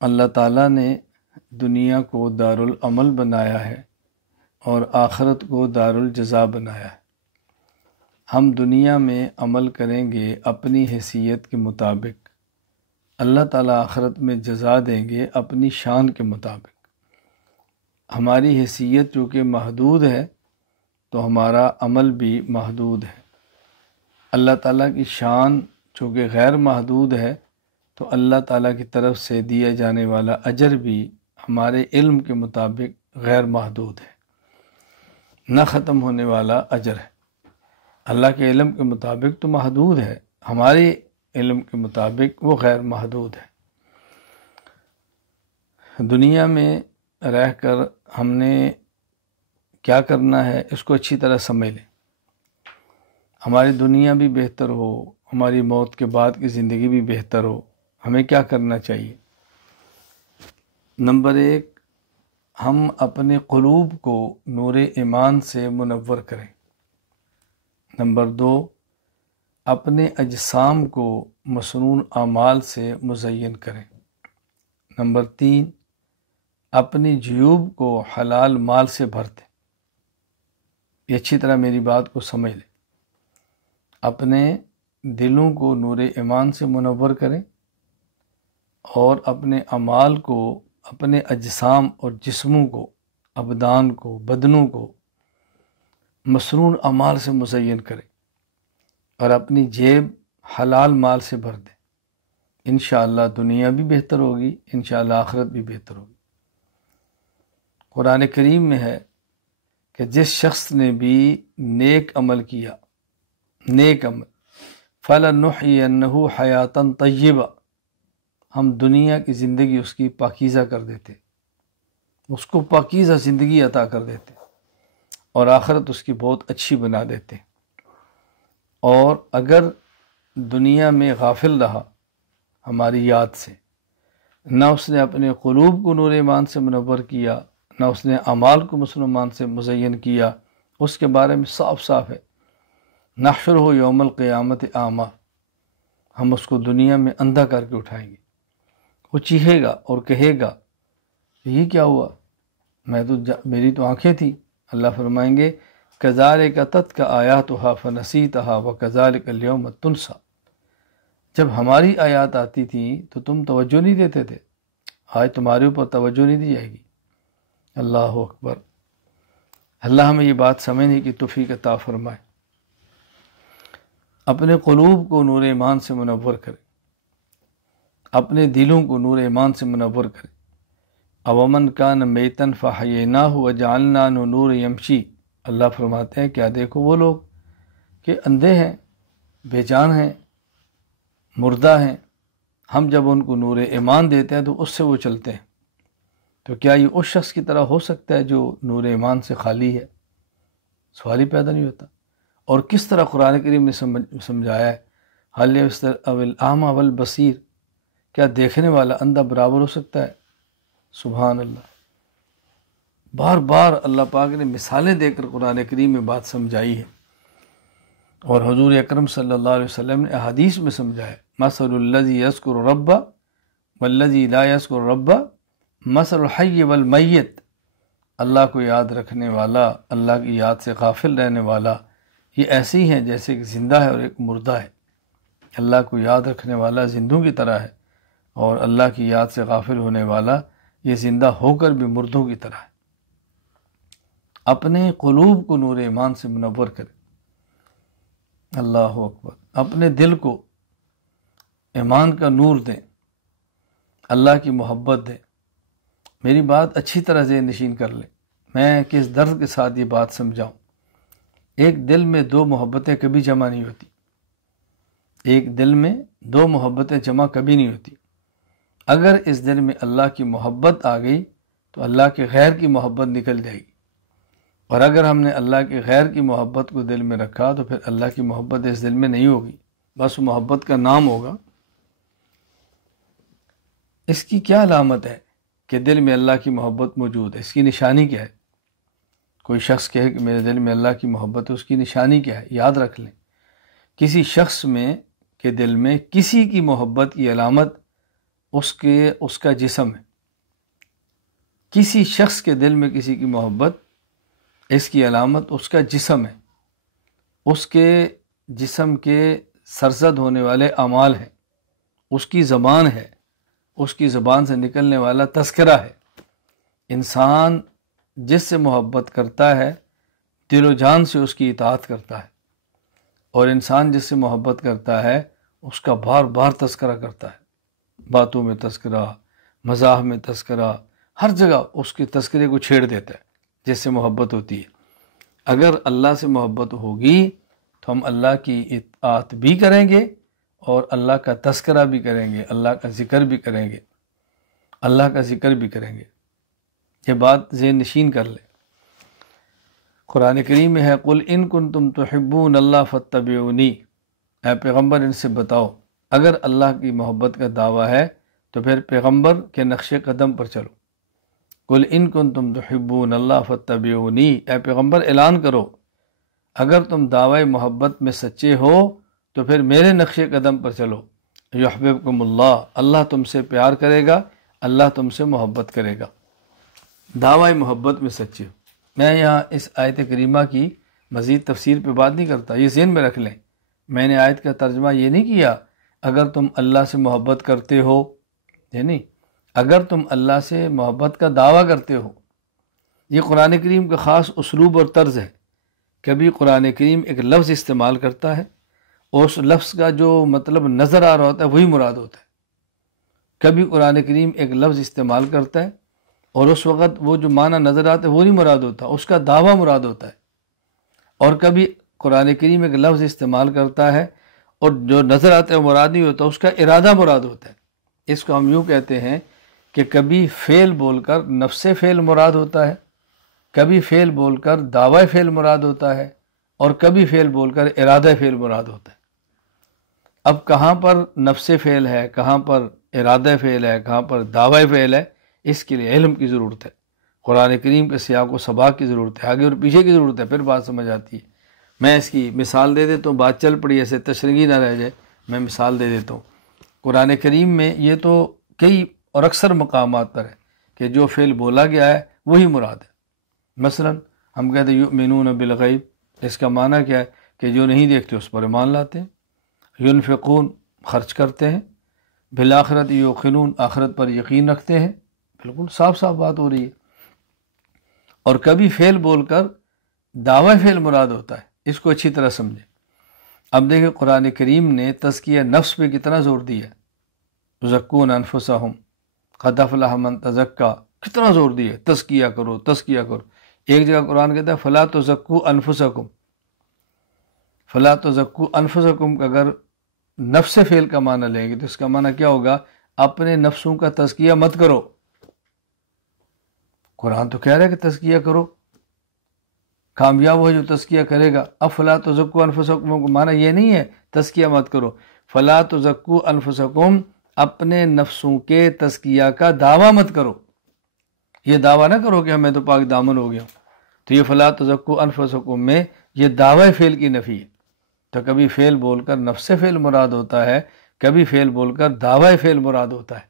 اللہ تعالیٰ نے دنیا کو دارالعمل بنایا ہے اور آخرت کو دارالجزا بنایا ہے۔ ہم دنیا میں عمل کریں گے اپنی حیثیت کے مطابق، اللہ تعالیٰ آخرت میں جزا دیں گے اپنی شان کے مطابق۔ ہماری حیثیت چونکہ محدود ہے تو ہمارا عمل بھی محدود ہے۔ اللہ تعالیٰ کی شان چونکہ غیر محدود ہے تو اللہ تعالیٰ کی طرف سے دیا جانے والا اجر بھی ہمارے علم کے مطابق غیر محدود ہے، نہ ختم ہونے والا اجر ہے۔ اللہ کے علم کے مطابق تو محدود ہے، ہمارے علم کے مطابق وہ غیر محدود ہے۔ دنیا میں رہ کر ہم نے کیا کرنا ہے اس کو اچھی طرح سمجھ لیں۔ ہماری دنیا بھی بہتر ہو، ہماری موت کے بعد کی زندگی بھی بہتر ہو، ہمیں کیا کرنا چاہیے؟ نمبر 1، ہم اپنے قلوب کو نور ایمان سے منور کریں۔ نمبر 2، اپنے اجسام کو مسنون اعمال سے مزین کریں۔ نمبر 3، اپنی جیوب کو حلال مال سے بھر دیں۔ یہ اچھی طرح میری بات کو سمجھ لیں۔ اپنے دلوں کو نور ایمان سے منور کریں اور اپنے اعمال کو، اپنے اجسام اور جسموں کو، ابدان کو، بدنوں کو مسنون اعمال سے مزین کریں اور اپنی جیب حلال مال سے بھر دیں۔ انشاءاللہ دنیا بھی بہتر ہوگی، انشاءاللہ آخرت بھی بہتر ہوگی۔ قرآن کریم میں ہے کہ جس شخص نے بھی نیک عمل کیا، نیک عمل، فَلَنُحْيِيَنَّهُ حَيَاتًا طَيِّبَةً، ہم دنیا کی زندگی اس کی پاکیزہ کر دیتے، اس کو پاکیزہ زندگی عطا کر دیتے اور آخرت اس کی بہت اچھی بنا دیتے۔ اور اگر دنیا میں غافل رہا ہماری یاد سے، نہ اس نے اپنے قلوب کو نور ایمان سے منور کیا، نہ اس نے اعمال کو مسلمان سے مزین کیا، اس کے بارے میں صاف صاف ہے، نحشرہ یوم القیامت اعمیٰ، ہم اس کو دنیا میں اندھا کر کے اٹھائیں گے۔ وہ چیخے گا اور کہے گا یہ کیا ہوا، میری تو آنکھیں تھیں۔ اللہ فرمائیں گے کذالک اتتک آیاتھا فنسیتھا وکذالک الیوم تنسی، جب ہماری آیات آتی تھیں تو تم توجہ نہیں دیتے تھے، آج تمہارے اوپر توجہ نہیں دی جائے گی۔ اللہ اکبر۔ اللہ ہمیں یہ بات سمجھنے کی توفیق عطا فرمائے۔ اپنے قلوب کو نور ایمان سے منور کریں، اپنے دلوں کو نور ایمان سے منور کریں۔ اومن کان میتن فحییناہ وجعلنا نور یمشی، اللہ فرماتے ہیں کیا دیکھو وہ لوگ کہ اندھے ہیں، بے جان ہیں، مردہ ہیں، ہم جب ان کو نور ایمان دیتے ہیں تو اس سے وہ چلتے ہیں۔ تو کیا یہ اس شخص کی طرح ہو سکتا ہے جو نور ایمان سے خالی ہے؟ سوال ہی پیدا نہیں ہوتا۔ اور کس طرح قرآن کریم نے سمجھایا ہے، حل یستوی الاعمی والبصیر، کیا دیکھنے والا اندھا برابر ہو سکتا ہے؟ سبحان اللہ۔ بار بار اللہ پاک نے مثالیں دے کر قرآن کریم میں بات سمجھائی ہے، اور حضور اکرم صلی اللہ علیہ وسلم نے احادیث میں سمجھایا، مثل الذی یذکر رب والذی لا یذکر رب مثل الحی والمیت، اللہ کو یاد رکھنے والا، اللہ کی یاد سے غافل رہنے والا، یہ ایسے ہی ہیں جیسے ایک زندہ ہے اور ایک مردہ ہے۔ اللہ کو یاد رکھنے والا زندوں کی طرح ہے، اور اللہ کی یاد سے غافل ہونے والا یہ زندہ ہو کر بھی مردوں کی طرح ہے۔ اپنے قلوب کو نور ایمان سے منور کریں۔ اللہ اکبر۔ اپنے دل کو ایمان کا نور دیں، اللہ کی محبت دیں۔ میری بات اچھی طرح ذہن نشین کر لیں، میں کس درد کے ساتھ یہ بات سمجھاؤں۔ ایک دل میں دو محبتیں کبھی جمع نہیں ہوتی، ایک دل میں دو محبتیں جمع کبھی نہیں ہوتی۔ اگر اس دل میں اللہ کی محبت آ گئی تو اللہ کے غیر کی محبت نکل جائے گی، اور اگر ہم نے اللہ کے غیر کی محبت کو دل میں رکھا تو پھر اللہ کی محبت اس دل میں نہیں ہوگی، بس محبت کا نام ہوگا۔ اس کی کیا علامت ہے کہ دل میں اللہ کی محبت موجود ہے؟ اس کی نشانی کیا ہے؟ کوئی شخص کہے کہ میرے دل میں اللہ کی محبت ہے، اس کی نشانی کیا ہے؟ یاد رکھ لیں، کسی شخص میں کے دل میں کسی کی محبت کی علامت اس کا جسم ہے۔ کسی شخص کے دل میں کسی کی محبت، اس کی علامت اس کا جسم ہے، اس کے جسم کے سرزد ہونے والے اعمال ہیں، اس کی زبان ہے، اس کی زبان سے نکلنے والا تذکرہ ہے۔ انسان جس سے محبت کرتا ہے دل و جان سے اس کی اطاعت کرتا ہے، اور انسان جس سے محبت کرتا ہے اس کا بار بار تذکرہ کرتا ہے، باتوں میں تذکرہ، مزاح میں تذکرہ، ہر جگہ اس کے تذکرے کو چھیڑ دیتا ہے جس سے محبت ہوتی ہے۔ اگر اللہ سے محبت ہوگی تو ہم اللہ کی اطاعت بھی کریں گے اور اللہ کا تذکرہ بھی کریں گے، اللہ کا ذکر بھی کریں گے، اللہ کا ذکر بھی کریں گے۔ یہ بات ذہن نشین کر لیں۔ قرآن کریم میں ہے قل ان کنتم تحبون اللہ فاتبعونی، اے پیغمبر ان سے بتاؤ اگر اللہ کی محبت کا دعویٰ ہے تو پھر پیغمبر کے نقش قدم پر چلو۔ قل ان کنتم تحبون اللہ فاتبعونی، اے پیغمبر اعلان کرو اگر تم دعوی محبت میں سچے ہو تو پھر میرے نقش قدم پر چلو۔ یحببکم اللہ، اللہ تم سے پیار کرے گا، اللہ تم سے محبت کرے گا۔ دعوی محبت میں سچے ہو۔ میں یہاں اس آیت کریمہ کی مزید تفسیر پہ بات نہیں کرتا، یہ ذہن میں رکھ لیں۔ میں نے آیت کا ترجمہ یہ نہیں کیا اگر تم اللہ سے محبت کرتے ہو، یہ نہیں، اگر تم اللہ سے محبت کا دعویٰ کرتے ہو۔ یہ قرآن کریم کا خاص اسلوب اور طرز ہے۔ کبھی قرآن کریم ایک لفظ استعمال کرتا ہے اور اس لفظ کا جو مطلب نظر آ رہا ہوتا ہے وہی مراد ہوتا ہے۔ کبھی قرآن کریم ایک لفظ استعمال کرتا ہے اور اس وقت وہ جو معنی نظر آتا ہے وہ نہیں مراد ہوتا، اس کا دعویٰ مراد ہوتا ہے۔ اور کبھی قرآن کریم ایک لفظ استعمال کرتا ہے اور جو نظر آتا ہے وہ مراد نہیں ہوتا، اس کا ارادہ مراد ہوتا ہے۔ اس کو ہم یوں کہتے ہیں کہ کبھی فعل بول کر نفس فعل مراد ہوتا ہے، کبھی فعل بول کر دعوی فعل مراد ہوتا ہے، اور کبھی فعل بول کر ارادہ فعل مراد ہوتا ہے۔ اب کہاں پر نفس فعل ہے، کہاں پر ارادہ فعل ہے، کہاں پر دعوی فعل ہے، اس کے لیے علم کی ضرورت ہے، قرآن کریم کے سیاق و سباق کی ضرورت ہے، آگے اور پیچھے کی ضرورت ہے، پھر بات سمجھ آتی ہے۔ میں اس کی مثال دے دیتا ہوں، بات چل پڑی ایسے تشریحی نہ رہ جائے، میں مثال دے دیتا ہوں۔ قرآن کریم میں یہ تو کئی اور اکثر مقامات پر ہے کہ جو فعل بولا گیا ہے وہی مراد ہے۔ مثلا ہم کہتے ہیں یؤمنون بالغیب، اس کا معنی کیا ہے کہ جو نہیں دیکھتے اس پر ایمان لاتے ہیں۔ ینفقون، خرچ کرتے ہیں۔ بالآخرت یوقنون، آخرت پر یقین رکھتے ہیں۔ بالکل صاف صاف بات ہو رہی ہے۔ اور کبھی فعل بول کر دعوی فعل مراد ہوتا ہے، اس کو اچھی طرح سمجھیں۔ اب دیکھیں قرآن کریم نے تزکیہ نفس پہ کتنا زور دیا ہے، تزکون انفسہم قد افلح من تزکا، کتنا زور دیا ہے، تزکیہ کرو تزکیہ کرو۔ ایک جگہ قرآن کہتا ہے فلا تزکو انفسکم، فلا تزکو انفسکم کا اگر نفس فعل کا معنی لیں گے تو اس کا معنی کیا ہوگا، اپنے نفسوں کا تزکیہ مت کرو۔ قرآن تو کہہ رہا ہے کہ تزکیہ کرو، کامیاب ہو جو تزکیہ کرے گا۔ اب فلا تزکو انفسکم کا معنی یہ نہیں ہے تزکیہ مت کرو، فلا تزکو انفسکم، اپنے نفسوں کے تزکیہ کا دعویٰ مت کرو۔ یہ دعویٰ نہ کرو کہ میں تو پاک دامن ہو گیا ہوں، تو یہ فلا تزکو انفسکم میں یہ دعوی فعل کی نفی ہے۔ تو کبھی فعل بول کر نفس فعل مراد ہوتا ہے، کبھی فعل بول کر دعوی فعل مراد ہوتا ہے۔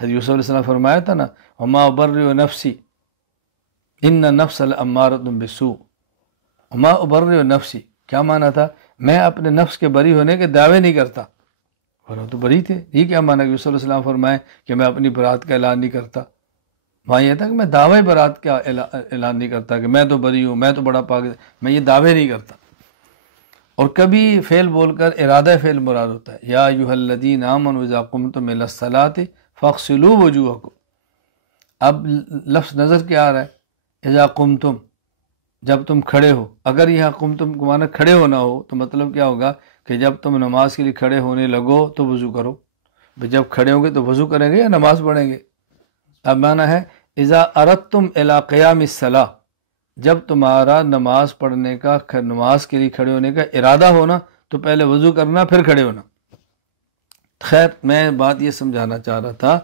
حضرت یوسف علیہ السلام فرمایا تھا نا وما ابرئ نفسی ان النفس لامارۃ بالسوء، وما ابرئ نفسی، کیا معنی تھا، میں اپنے نفس کے بری ہونے کے دعوے نہیں کرتا، ورنہ تو بری تھے۔ یہ کیا معنی کہ یوسف علیہ السلام فرمائے کہ میں اپنی برات کا اعلان نہیں کرتا، وہاں یہ تھا کہ میں دعوی برات کا اعلان نہیں کرتا کہ میں تو بری ہوں، میں تو بڑا پاک، میں یہ دعوے نہیں کرتا۔ اور کبھی فعل بول کر ارادہ فعل مراد ہوتا ہے، یا ایھا الذین آمنوا اذا قمتم الی الصلاۃ فاغسلوا وجوہکم۔ اب لفظ نظر کیا آ رہا ہے، اذا قمتم، جب تم کھڑے ہو۔ اگر یہاں قمتم کو معنی کھڑے ہونا ہو تو مطلب کیا ہوگا کہ جب تم نماز کے لیے کھڑے ہونے لگو تو وضو کرو۔ جب کھڑے ہوں گے تو وضو کریں گے یا نماز پڑھیں گے؟ اب معنی ہے اذا اردتم الی قیام الصلاۃ، جب تمہارا نماز پڑھنے کا، نماز کے لیے کھڑے ہونے کا ارادہ ہونا تو پہلے وضو کرنا پھر کھڑے ہونا۔ خیر، میں بات یہ سمجھانا چاہ رہا تھا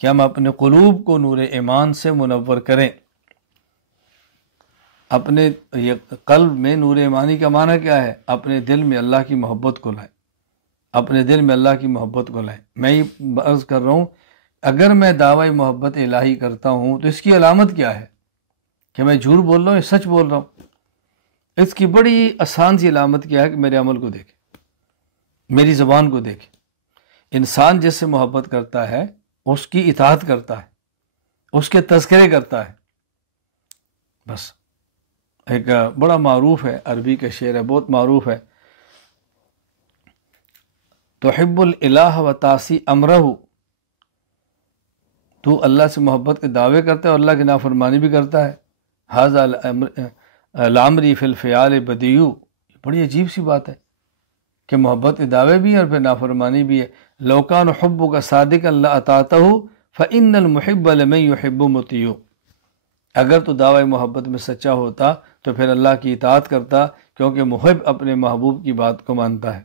کہ ہم اپنے قلوب کو نور ایمان سے منور کریں۔ اپنے یہ قلب میں نور ایمانی کا معنی کیا ہے، اپنے دل میں اللہ کی محبت کو لائیں، اپنے دل میں اللہ کی محبت کو لائیں۔ میں یہ عرض کر رہا ہوں اگر میں دعوی محبت الہی کرتا ہوں تو اس کی علامت کیا ہے کہ میں جھوٹ بول رہا ہوں یا سچ بول رہا ہوں؟ اس کی بڑی آسان سی علامت کیا ہے کہ میرے عمل کو دیکھیں، میری زبان کو دیکھیں۔ انسان جس سے محبت کرتا ہے اس کی اطاعت کرتا ہے، اس کے تذکرے کرتا ہے۔ بس ایک بڑا معروف ہے، عربی کا شعر ہے، بہت معروف ہے، تحب الالہ و تعصی امرہ، تو اللہ سے محبت کے دعوے کرتا ہے اور اللہ کی نافرمانی بھی کرتا ہے۔ ھذا الامری فی الفعال بدیع، بڑی عجیب سی بات ہے کہ محبت کے دعوے بھی ہیں اور پھر نافرمانی بھی ہے۔ لو کان حبک صادقا لاطعتہ فإن المحب لمن يحب مطیع، اگر تو دعوی محبت میں سچا ہوتا تو پھر اللہ کی اطاعت کرتا، کیونکہ محب اپنے محبوب کی بات کو مانتا ہے۔